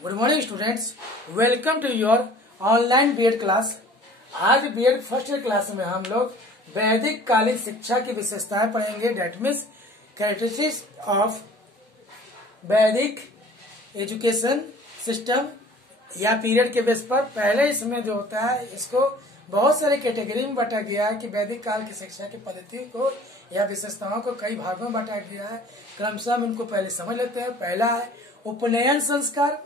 Good morning students, welcome to your online BEd class. आज BEd first year class में हम लोग वैदिक कालीन शिक्षा की विशेषताएं पढ़ेंगे। That means characteristics of Vedic education system या पीरियड के बेस पर। पहले इसमें जो होता है इसको बहुत सारे कैटेगरी में बांटा गया है कि वैदिक काल की शिक्षा की पद्धति को या विशेषताओं को कई भागों में बांटा गया है। क्रमशः हम इनको पहले समझ लेते हैं। पहला है उपनयन संस्कार,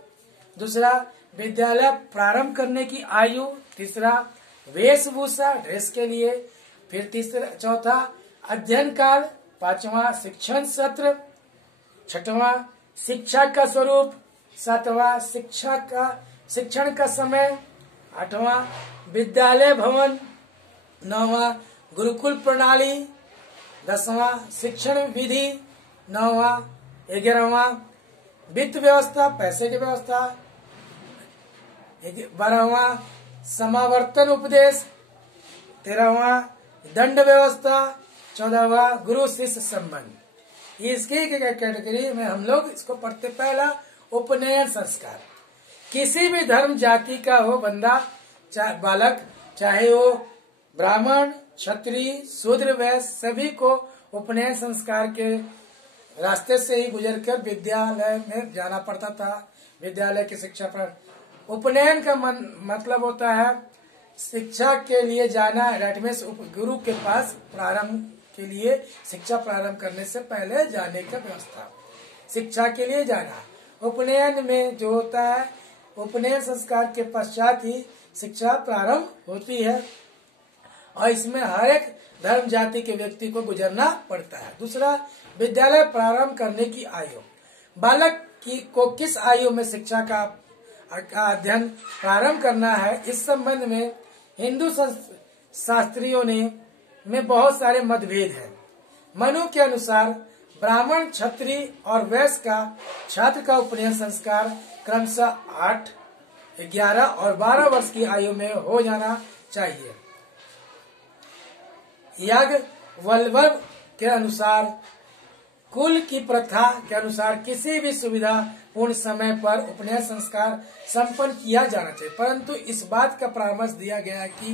दूसरा विद्यालय प्रारंभ करने की आयु, तीसरा वेशभूषा ड्रेस के लिए, फिर चौथा अध्ययन काल, पांचवा शिक्षण सत्र, छठवां शिक्षा का स्वरूप, सातवां शिक्षण का समय, आठवां विद्यालय भवन, नौवां गुरुकुल प्रणाली, दसवां शिक्षण विधि, 11वां वित्त व्यवस्था पैसे की व्यवस्था, 12वां समावर्तन उपदेश, 13वां दंड व्यवस्था, 14वां गुरु शिष्य संबंध। इसकी कैटेगरी में हम लोग इसको पढ़ते। पहला उपनयन संस्कार। किसी भी धर्म जाति का हो बंदा बालक, चाहे वो ब्राह्मण, क्षत्रिय, शूद्र, वैश्य, सभी को उपनयन संस्कार के रास्ते से ही गुजरकर विद्यालय में जाना पड़ता था। विद्यालय की शिक्षा पर उपनयन का मतलब होता है शिक्षा के लिए जाना। डेट मीन्स गुरु के पास प्रारंभ के लिए शिक्षा प्रारंभ करने से पहले जाने का व्यवस्था, शिक्षा के लिए जाना। उपनयन में जो होता है, उपनयन संस्कार के पश्चात ही शिक्षा प्रारंभ होती है और इसमें हर एक धर्म जाति के व्यक्ति को गुजरना पड़ता है। दूसरा विद्यालय प्रारंभ करने की आयु। बालक को किस आयु में शिक्षा का अध्ययन प्रारंभ करना है, इस संबंध में हिंदू शास्त्रियों में बहुत सारे मतभेद हैं। मनु के अनुसार ब्राह्मण, क्षत्रिय और वैश्य का छात्र का उपनयन संस्कार क्रमशः 8, 11 और 12 वर्ष की आयु में हो जाना चाहिए। याज्ञवल्क्य के अनुसार कुल की प्रथा के अनुसार किसी भी सुविधा पूर्ण समय पर उपनयन संस्कार संपन्न किया जाना चाहिए, परंतु इस बात का परामर्श दिया गया कि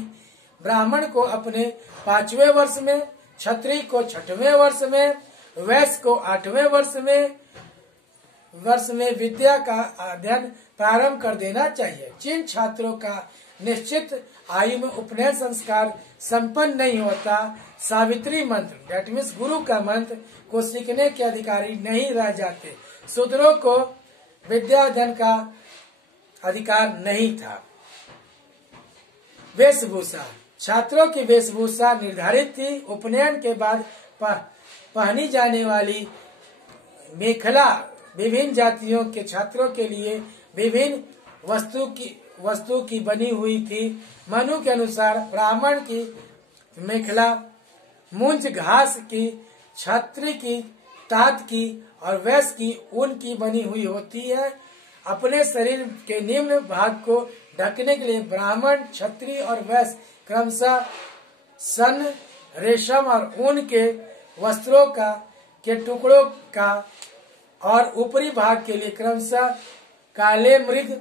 ब्राह्मण को अपने 5वें वर्ष में, क्षत्रिय को 6वें वर्ष में, वैश्य को 8वें वर्ष में विद्या का अध्ययन प्रारंभ कर देना चाहिए। जिन छात्रों का निश्चित आयु में उपनयन संस्कार संपन्न नहीं होता, सावित्री मंत्र डेट मीन्स गुरु का मंत्र को सीखने के अधिकारी नहीं रह जाते। शूद्रों को विद्या अध्ययन का अधिकार नहीं था। वेशभूषा। छात्रों की वेशभूषा निर्धारित थी। उपनयन के बाद पहनी जाने वाली मेखला विभिन्न जातियों के छात्रों के लिए विभिन्न वस्तु की बनी हुई थी। मनु के अनुसार ब्राह्मण की मेखला मूंज घास की, क्षत्रिय की तात की और वैश्य की ऊन की बनी हुई होती है। अपने शरीर के निम्न भाग को ढकने के लिए ब्राह्मण, क्षत्रिय और वैश्य क्रमशः सन, रेशम और ऊन के वस्त्रों के टुकड़ों का और ऊपरी भाग के लिए क्रमशः काले मृग,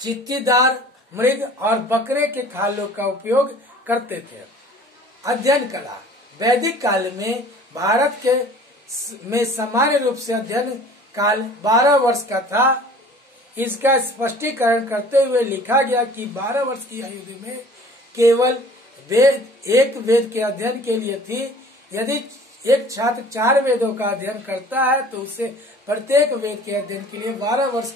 चित्तीदार मृग और बकरे के खालों का उपयोग करते थे। अध्ययन कला। वैदिक काल में भारत में सामान्य रूप से अध्ययन काल 12 वर्ष का था। इसका स्पष्टीकरण करते हुए लिखा गया कि 12 वर्ष की आयु में केवल एक वेद के अध्ययन के लिए थी। यदि एक छात्र 4 वेदों का अध्ययन करता है तो उसे प्रत्येक वेद के अध्ययन के लिए 12 वर्ष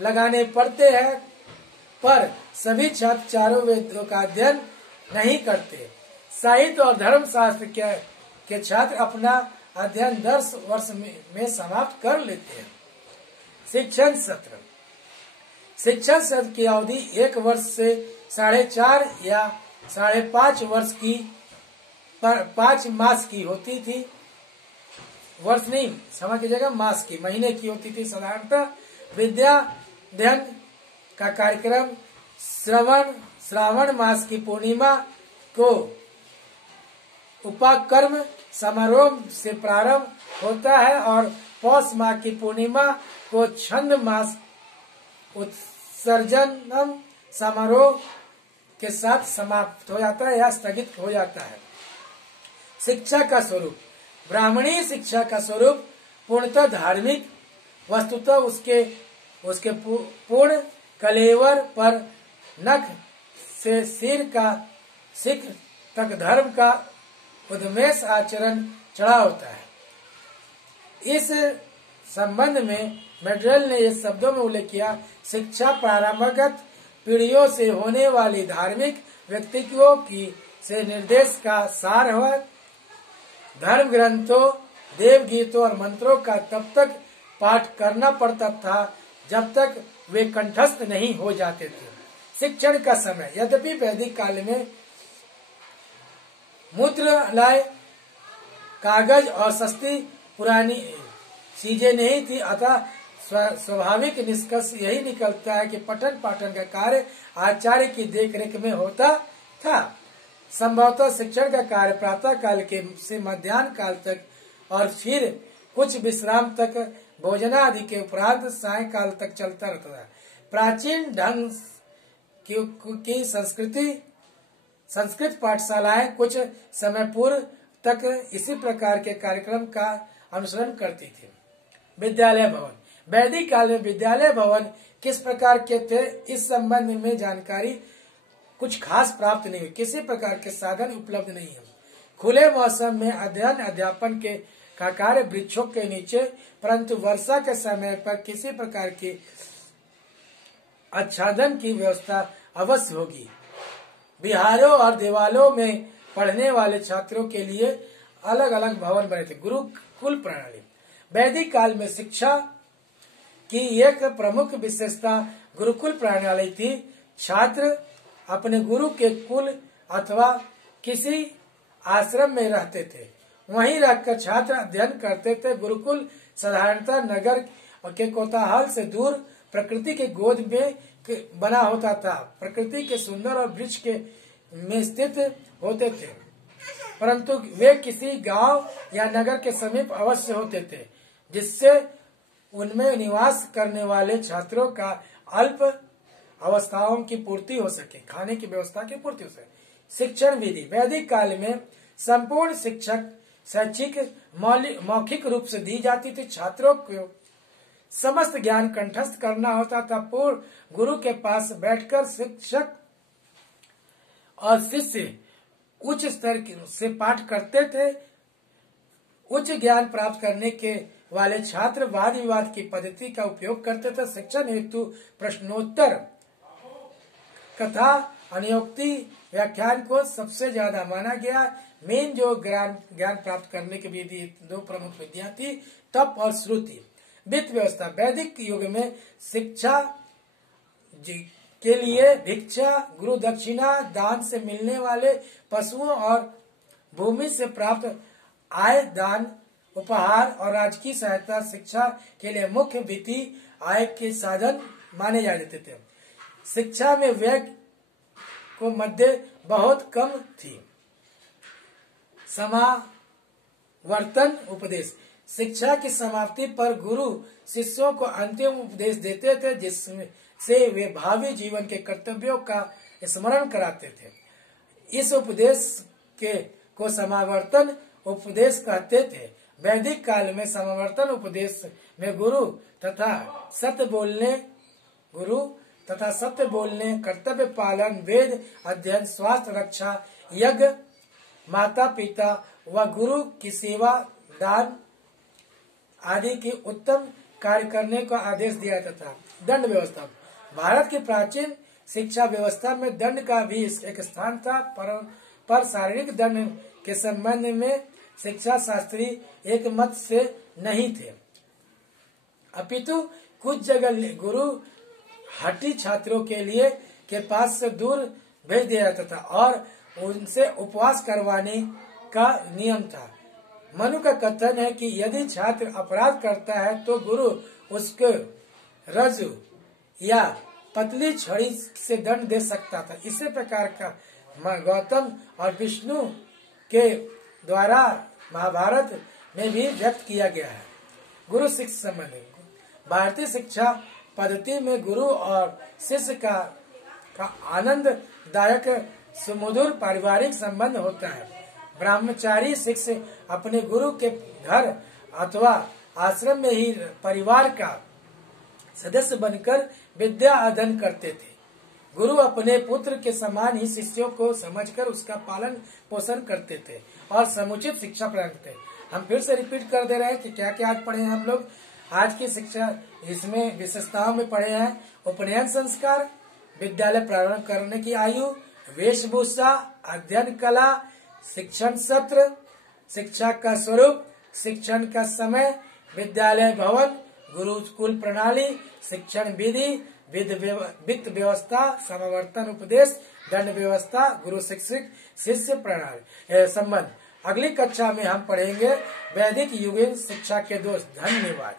लगाने पड़ते हैं, पर सभी छात्र 4 वेदों का अध्ययन नहीं करते। साहित्य और धर्मशास्त्र के छात्र अपना अध्ययन 10 वर्ष में समाप्त कर लेते हैं। शिक्षण सत्र। शिक्षण सत्र की अवधि 1 वर्ष से 4.5 या 5.5 वर्ष की 5 मास की होती थी। वर्ष नहीं, समय की जगह मास की, महीने की होती थी। साधारणतः विद्या अध्ययन का कार्यक्रम श्रावण मास की पूर्णिमा को उपाकर्म समारोह से प्रारंभ होता है और पौष माह की पूर्णिमा को छंद मास उत्सर्जनम समारोह के साथ समाप्त हो जाता है या स्थगित हो जाता है। शिक्षा का स्वरूप। ब्राह्मणी शिक्षा का स्वरूप पूर्णतः धार्मिक, वस्तुतः उसके पूर्ण कलेवर पर नख से सिर का शिखर तक धर्म का उद्मेष आचरण चढ़ा होता है। इस संबंध में मेड्रेल ने इस शब्दों में उल्लेख किया, शिक्षा परंपरागत पीढ़ियों से होने वाली धार्मिक व्यक्तित्वों की से निर्देश का सार है। धर्म ग्रंथों, देव गीतों और मंत्रों का तब तक पाठ करना पड़ता था जब तक वे कंठस्थ नहीं हो जाते थे। शिक्षण का समय। यद्यपि वैदिक काल में मूत्रालय, कागज और सस्ती पुरानी चीजें नहीं थी, अतः स्वाभाविक निष्कर्ष यही निकलता है कि पठन पाठन का कार्य आचार्य की देखरेख में होता था। संभवतः शिक्षण का कार्य प्रातः काल के से मध्याह्न काल तक और फिर कुछ विश्राम तक, भोजनादि के उपरांत सायंकाल तक चलता रहता था। प्राचीन ढंग की संस्कृत पाठशालाएं कुछ समय पूर्व तक इसी प्रकार के कार्यक्रम का अनुसरण करती थी। विद्यालय भवन। वैदिक काल में विद्यालय भवन किस प्रकार के थे, इस संबंध में जानकारी कुछ खास प्राप्त नहीं हुई। किसी प्रकार के साधन उपलब्ध नहीं है। खुले मौसम में अध्ययन अध्यापन के का कार्य वृक्षों के नीचे, परंतु वर्षा के समय पर किसी प्रकार की आच्छादन की व्यवस्था अवश्य होगी। विहारों और देवालयों में पढ़ने वाले छात्रों के लिए अलग अलग भवन बने थे। गुरुकुल प्रणाली। वैदिक काल में शिक्षा की एक प्रमुख विशेषता गुरुकुल प्रणाली थी। छात्र अपने गुरु के कुल अथवा किसी आश्रम में रहते थे, वहीं रहकर छात्र अध्ययन करते थे। गुरुकुल साधारणतः नगर के कोलाहल से दूर प्रकृति के गोद में बना होता था। प्रकृति के सुंदर और वृक्ष के में स्थित होते थे, परंतु वे किसी गांव या नगर के समीप अवश्य होते थे, जिससे उनमें निवास करने वाले छात्रों का अल्प अवस्थाओं की पूर्ति हो सके, खाने की व्यवस्था की पूर्ति हो सके। शिक्षण विधि। वैदिक काल में संपूर्ण शैक्षिक मौखिक रूप से दी जाती थी। छात्रों को समस्त ज्ञान कंठस्थ करना होता था। पूर्व गुरु के पास बैठकर शिक्षक और शिष्य उच्च स्तर से पाठ करते थे। उच्च ज्ञान प्राप्त करने के वाले छात्र वाद विवाद की पद्धति का उपयोग करते थे। शिक्षण हेतु प्रश्नोत्तर, कथा, अनुक्ति, व्याख्यान को सबसे ज्यादा माना गया। मेन जो ज्ञान प्राप्त करने के विधि दो प्रमुख विधियां थी, तप और श्रुति। वित्त व्यवस्था। वैदिक युग में शिक्षा के लिए भिक्षा, गुरु दक्षिणा, दान से मिलने वाले पशुओं और भूमि से प्राप्त आय, दान, उपहार और राजकीय सहायता शिक्षा के लिए मुख्य वित्तीय आय के साधन माने जाते थे। शिक्षा में व्यय को मध्य बहुत कम थी। समावर्तन उपदेश। शिक्षा की समाप्ति पर गुरु शिष्यों को अंतिम उपदेश देते थे, जिससे वे भावी जीवन के कर्तव्यों का स्मरण कराते थे। इस उपदेश को समावर्तन उपदेश कहते थे। वैदिक काल में समावर्तन उपदेश में गुरु तथा सत्य बोलने, कर्तव्य पालन, वेद अध्ययन, स्वास्थ्य रक्षा, यज्ञ, माता पिता व गुरु की सेवा, दान आदि की उत्तम कार्य करने का आदेश दिया जाता था। दंड व्यवस्था। भारत की प्राचीन शिक्षा व्यवस्था में दंड का भी एक स्थान था, पर शारीरिक दंड के संबंध में शिक्षा शास्त्री एक मत से नहीं थे, अपितु कुछ जगह गुरु हठी छात्रों के पास से दूर भेज दिया जाता था और उनसे उपवास करवाने का नियम था। मनु का कथन है कि यदि छात्र अपराध करता है तो गुरु उसको रज्जु या पतली छड़ी से दंड दे सकता था। इसी प्रकार का गौतम और विष्णु के द्वारा महाभारत में भी व्यक्त किया गया है। गुरु शिष्य संबंध। भारतीय शिक्षा पद्धति में गुरु और शिष्य का आनंददायक सुमधुर पारिवारिक संबंध होता है। ब्रह्मचारी शिष्य अपने गुरु के घर अथवा आश्रम में ही परिवार का सदस्य बनकर विद्या अध्ययन करते थे। गुरु अपने पुत्र के समान ही शिष्यों को समझकर उसका पालन पोषण करते थे और समुचित शिक्षा प्रदान करते थे। हम फिर से रिपीट कर दे रहे हैं कि क्या क्या आज पढ़े हैं हम लोग। आज की शिक्षा इसमें विशेषताओं में पढ़े हैं उपनयन संस्कार, विद्यालय प्रारंभ करने की आयु, वेशभूषा, अध्ययन कला, शिक्षण सत्र, शिक्षा का स्वरूप, शिक्षण का समय, विद्यालय भवन, गुरुकुल प्रणाली, शिक्षण विधि, वित्त व्यवस्था, समावर्तन उपदेश, दंड व्यवस्था, गुरु शिक्षक शिष्य प्रणाली संबंध। अगली कक्षा में हम पढ़ेंगे वैदिक युगीन शिक्षा के दोष। धन्यवाद।